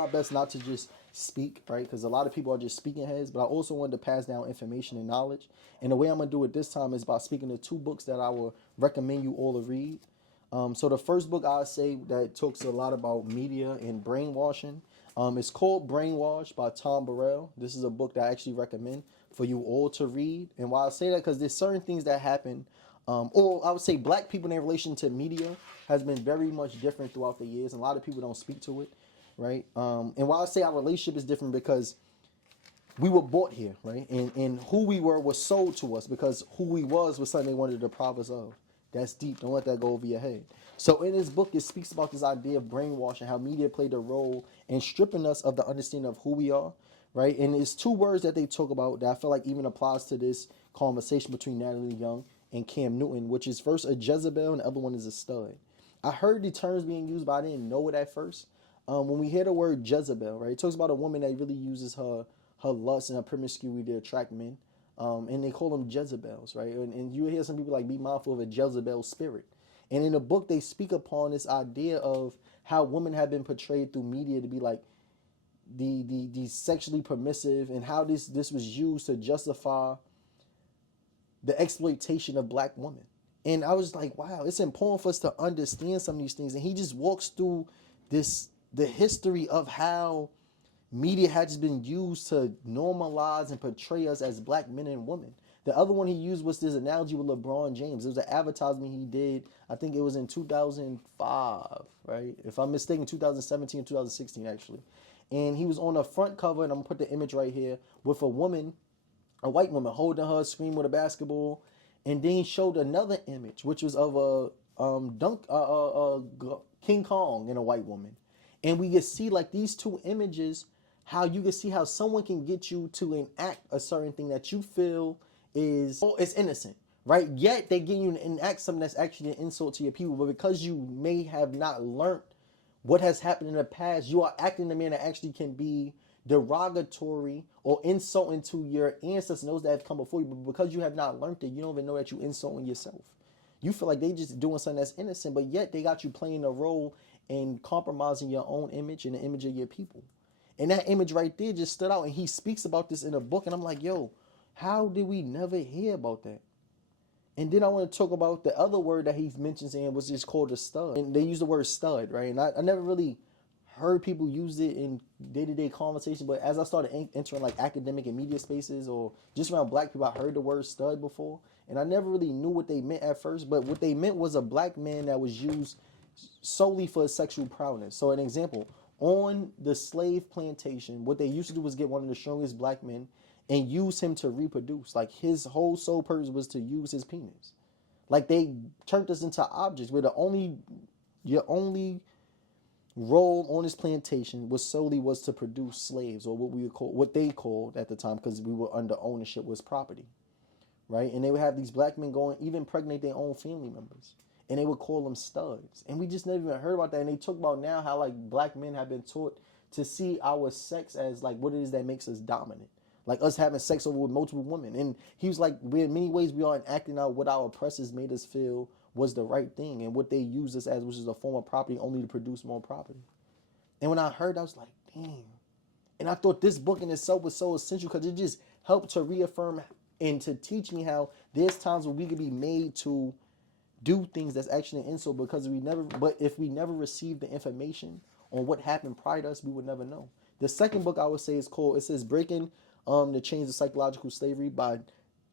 my best not to just speak, right? Because a lot of people are just speaking heads, but I also wanted to pass down information and knowledge. And the way I'm going to do it this time is by speaking to two books that I will recommend you all to read. So the first book I say that talks a lot about media and brainwashing. It's called Brainwashed by Tom Burrell. This is a book that I actually recommend for you all to read. And why I say that, because there's certain things that happen, or I would say black people in relation to media has been very much different throughout the years. And a lot of people don't speak to it, right? And why I say our relationship is different because we were bought here, right? And who we were was sold to us because who we was something they wanted to deprive us of. That's deep. Don't let that go over your head. So in this book, it speaks about this idea of brainwashing, how media played a role in stripping us of the understanding of who we are, right? And it's two words that they talk about that I feel like even applies to this conversation between Natalie Young and Cam Newton, which is first a Jezebel and the other one is a stud. I heard the terms being used, but I didn't know it at first. When we hear the word Jezebel, right, it talks about a woman that really uses her lust and her promiscuity to attract men. And they call them Jezebels, right? And you hear some people like, be mindful of a Jezebel spirit. And in the book, they speak upon this idea of how women have been portrayed through media to be like the sexually permissive, and how this was used to justify the exploitation of black women. And I was like, wow, it's important for us to understand some of these things. And he just walks through the history of how media had just been used to normalize and portray us as black men and women. The other one he used was this analogy with LeBron James. It was an advertisement he did, I think it was in 2005, right? If I'm mistaken, 2017, 2016 actually. And he was on the front cover, and I'm going to put the image right here, with a woman, a white woman, holding her screen with a basketball. And then he showed another image, which was of King Kong and a white woman. And we can see like these two images, how you can see how someone can get you to enact a certain thing that you feel is innocent, right? Yet they get you to enact something that's actually an insult to your people. But because you may have not learned what has happened in the past, you are acting in a manner that actually can be derogatory or insulting to your ancestors and those that have come before you. But because you have not learned it, you don't even know that you're insulting yourself. You feel like they just doing something that's innocent, but yet they got you playing a role in compromising your own image and the image of your people. And that image right there just stood out. And he speaks about this in a book. And I'm like, yo, how did we never hear about that? And then I want to talk about the other word that he mentions in, was just called a stud. And they use the word stud, right? And I never really heard people use it in day-to-day conversation. But as I started entering like academic and media spaces or just around black people, I heard the word stud before. And I never really knew what they meant at first. But what they meant was a black man that was used solely for sexual prowess. So an example, on the slave plantation, what they used to do was get one of the strongest black men and use him to reproduce. Like his whole sole purpose was to use his penis. Like they turned us into objects where your only role on this plantation was to produce slaves, or what they called at the time, because we were under ownership, was property, right? And they would have these black men go and even impregnate their own family members. And they would call them studs. And we just never even heard about that. And they talk about now how like black men have been taught to see our sex as like what it is that makes us dominant. Like us having sex over with multiple women. And he was like, in many ways we are enacting out what our oppressors made us feel was the right thing. And what they used us as, which is a form of property only to produce more property. And when I heard, I was like, damn. And I thought this book in itself was so essential because it just helped to reaffirm and to teach me how there's times where we could be made to do things that's actually an insult because if we never received the information on what happened prior to us, we would never know. The second book I would say is called, it says Breaking the Chains of Psychological Slavery by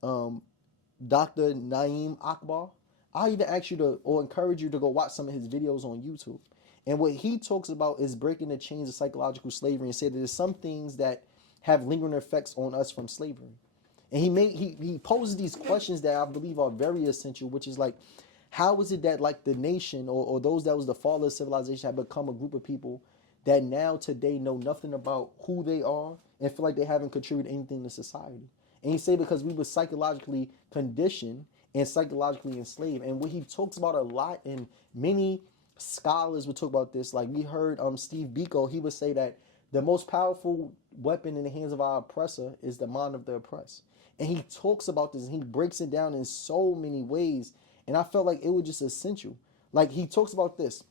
Dr. Naeem Akbar. I even ask you to, or encourage you to go watch some of his videos on YouTube. And what he talks about is breaking the chains of psychological slavery, and said that there's some things that have lingering effects on us from slavery. And he poses these questions that I believe are very essential, which is like, how is it that like the nation or those that was the fall of civilization have become a group of people that now today know nothing about who they are and feel like they haven't contributed anything to society? And he say because we were psychologically conditioned and psychologically enslaved. And what he talks about a lot, and many scholars would talk about this, like we heard Steve Biko, he would say that the most powerful weapon in the hands of our oppressor is the mind of the oppressed. And he talks about this and he breaks it down in so many ways. And I felt like it was just essential. Like he talks about this,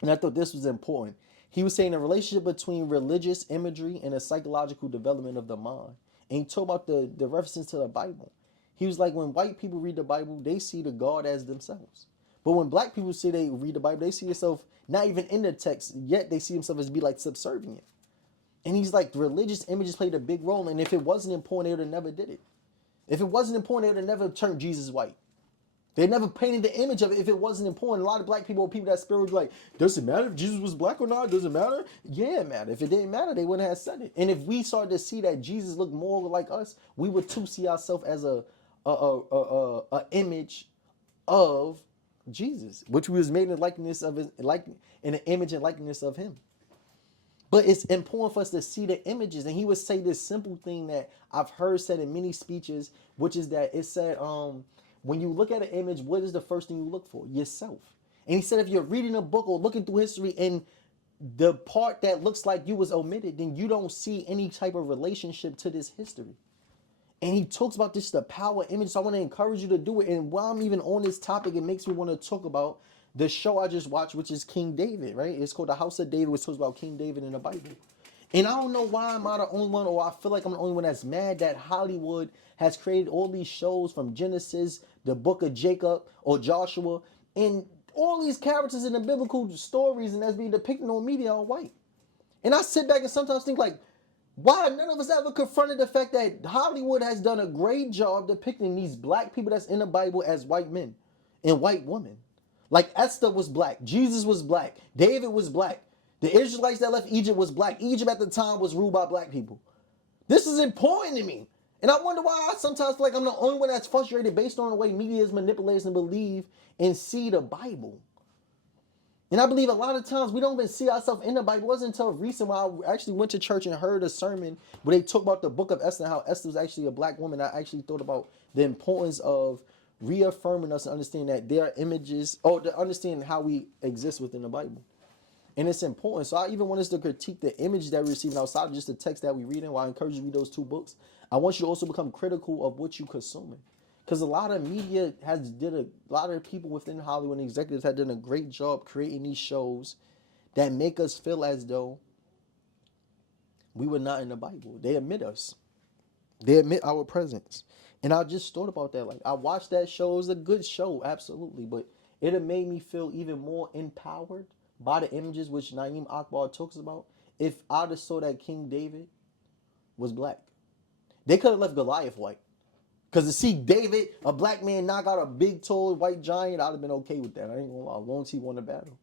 and I thought this was important. He was saying the relationship between religious imagery and the psychological development of the mind. And he talked about the references to the Bible. He was like, when white people read the Bible, they see the God as themselves. But when black people say they read the Bible, they see themselves not even in the text, yet they see themselves as be like subservient. And he's like, religious images played a big role. And if it wasn't important, they would have never did it. If it wasn't important, they would have never turned Jesus white. They never painted the image of it if it wasn't important. A lot of black people, people that spiritual, like, does it matter if Jesus was black or not? Does it matter? Yeah, it mattered. If it didn't matter, they wouldn't have said it. And if we started to see that Jesus looked more like us, we would too see ourselves as a image of Jesus, which was made in the likeness of his, like in the image and likeness of him. But it's important for us to see the images. And he would say this simple thing that I've heard said in many speeches, which is that it said, when you look at an image, what is the first thing you look for? Yourself. And he said, if you're reading a book or looking through history and the part that looks like you was omitted, then you don't see any type of relationship to this history. And he talks about this, the power image. So I want to encourage you to do it. And while I'm even on this topic, it makes me want to talk about the show I just watched, which is King David, right? It's called The House of David, which talks about King David in the Bible. And I don't know why I'm not the only one, or I feel like I'm the only one that's mad that Hollywood has created all these shows from Genesis, the book of Jacob or Joshua, and all these characters in the biblical stories and that's being depicted on media are white. And I sit back and sometimes think like, why none of us ever confronted the fact that Hollywood has done a great job depicting these black people that's in the Bible as white men and white women. Like Esther was black, Jesus was black, David was black. The Israelites that left Egypt was black. Egypt at the time was ruled by black people. This is important to me. And I wonder why I sometimes feel like I'm the only one that's frustrated based on the way media is manipulated and believe and see the Bible. And I believe a lot of times we don't even see ourselves in the Bible. It wasn't until recent when I actually went to church and heard a sermon where they talk about the book of Esther and how Esther was actually a black woman. I actually thought about the importance of reaffirming us and understanding that there are images, or to understand how we exist within the Bible. And it's important. So I even want us to critique the images that we're receiving outside of just the text that we read in. Well, I encourage you to read those two books. I want you to also become critical of what you're consuming. Because a lot of media a lot of people within Hollywood and executives have done a great job creating these shows that make us feel as though we were not in the Bible. They admit us. They admit our presence. And I just thought about that. Like, I watched that show. It was a good show, absolutely. But it have made me feel even more empowered by the images which Naeem Akbar talks about if I just saw that King David was black. They could have left Goliath white. Because to see David, a black man, knock out a big, tall, white giant, I'd have been okay with that. I ain't gonna lie, as long as he won the battle.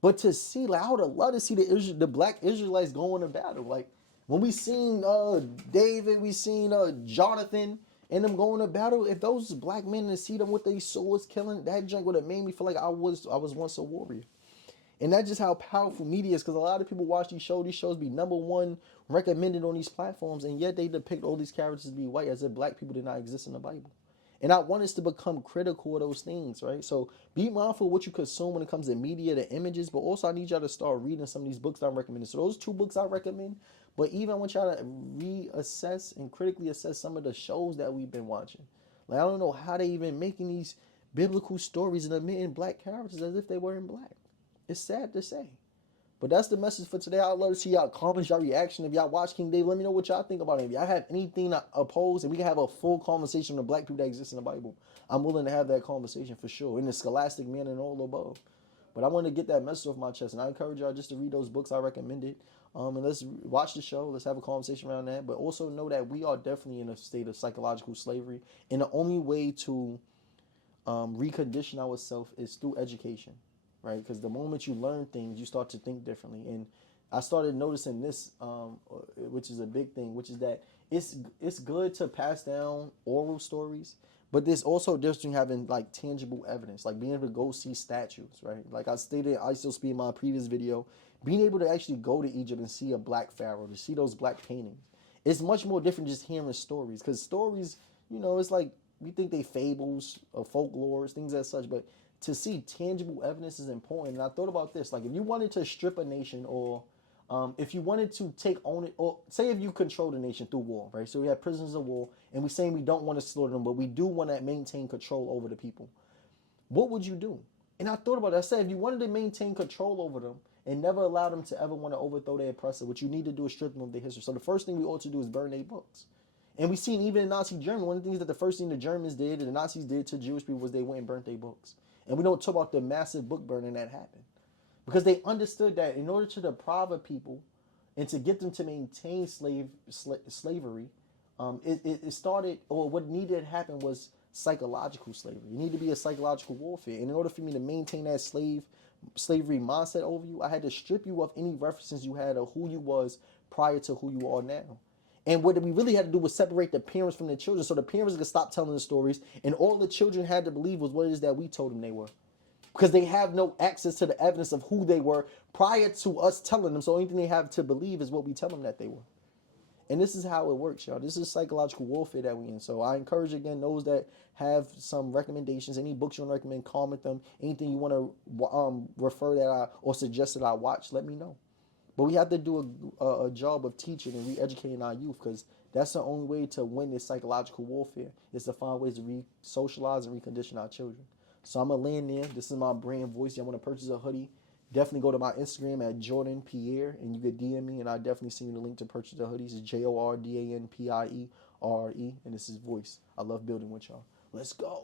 But to see, like, I would have loved to see the black Israelites go into battle. Like, when we seen David, we seen Jonathan and them going to battle. If those black men and see them with their swords killing, that junk would have made me feel like I was once a warrior. And that's just how powerful media is, because a lot of people watch these shows. These shows be #1 recommended on these platforms, and yet they depict all these characters to be white as if black people did not exist in the Bible. And I want us to become critical of those things, right? So be mindful of what you consume when it comes to media, the images, but also I need y'all to start reading some of these books I'm recommending. So those 2 books I recommend, but even I want y'all to reassess and critically assess some of the shows that we've been watching. Like, I don't know how they even making these biblical stories and admitting black characters as if they weren't black. It's sad to say. But that's the message for today. I'd love to see y'all comments, y'all reaction. If y'all watch King David, let me know what y'all think about it. If y'all have anything to oppose, and we can have a full conversation on the black people that exist in the Bible, I'm willing to have that conversation for sure, in the scholastic manner and all above. But I want to get that message off my chest, and I encourage y'all just to read those books I recommended. And let's watch the show. Let's have a conversation around that. But also know that we are definitely in a state of psychological slavery. And the only way to recondition ourselves is through education. Right, because the moment you learn things, you start to think differently. And I started noticing this, which is a big thing, which is that it's good to pass down oral stories, but there's also a difference between having like tangible evidence, like being able to go see statues, right? Like I stated, I still speak in my previous video, being able to actually go to Egypt and see a black pharaoh, to see those black paintings. It's much more different just hearing stories, because stories, it's like we think they fables or folklore, things as such, but to see tangible evidence is important. And I thought about this, like if you wanted to strip a nation, or if you wanted to take on it, or say if you control the nation through war, right? So we have prisoners of war, and we're saying we don't want to slaughter them, but we do want to maintain control over the people. What would you do? And I thought about it. I said, if you wanted to maintain control over them, and never allow them to ever want to overthrow their oppressor. What you need to do is strip them of their history. So the first thing we ought to do is burn their books. And we seen even in Nazi Germany, one of the things that the first thing the Germans did and the Nazis did to Jewish people was they went and burnt their books. And we don't talk about the massive book burning that happened. Because they understood that in order to deprive a people and to get them to maintain slavery, it started, or what needed to happen was psychological slavery. You need to be a psychological warfare. And in order for me to maintain that slavery mindset over you, I had to strip you of any references you had of who you was prior to who you are now. And what we really had to do was separate the parents from the children, so the parents could stop telling the stories, and all the children had to believe was what it is that we told them they were. Because they have no access to the evidence of who they were prior to us telling them. So the only thing they have to believe is what we tell them that they were. And this is how it works, y'all. This is psychological warfare that we in. So I encourage, again, those that have some recommendations, any books you want to recommend, comment them. Anything you want to refer that or suggest that I watch, let me know. But we have to do a job of teaching and re-educating our youth, because that's the only way to win this psychological warfare, is to find ways to re-socialize and recondition our children. So I'm going to land there. This is my brand voice. You want to purchase a hoodie, definitely go to my Instagram at Jordan Pierre, and you could DM me, and I'll definitely send you the link to purchase the hoodies. It's JordanPiere, and this is voice. I love building with y'all. Let's go.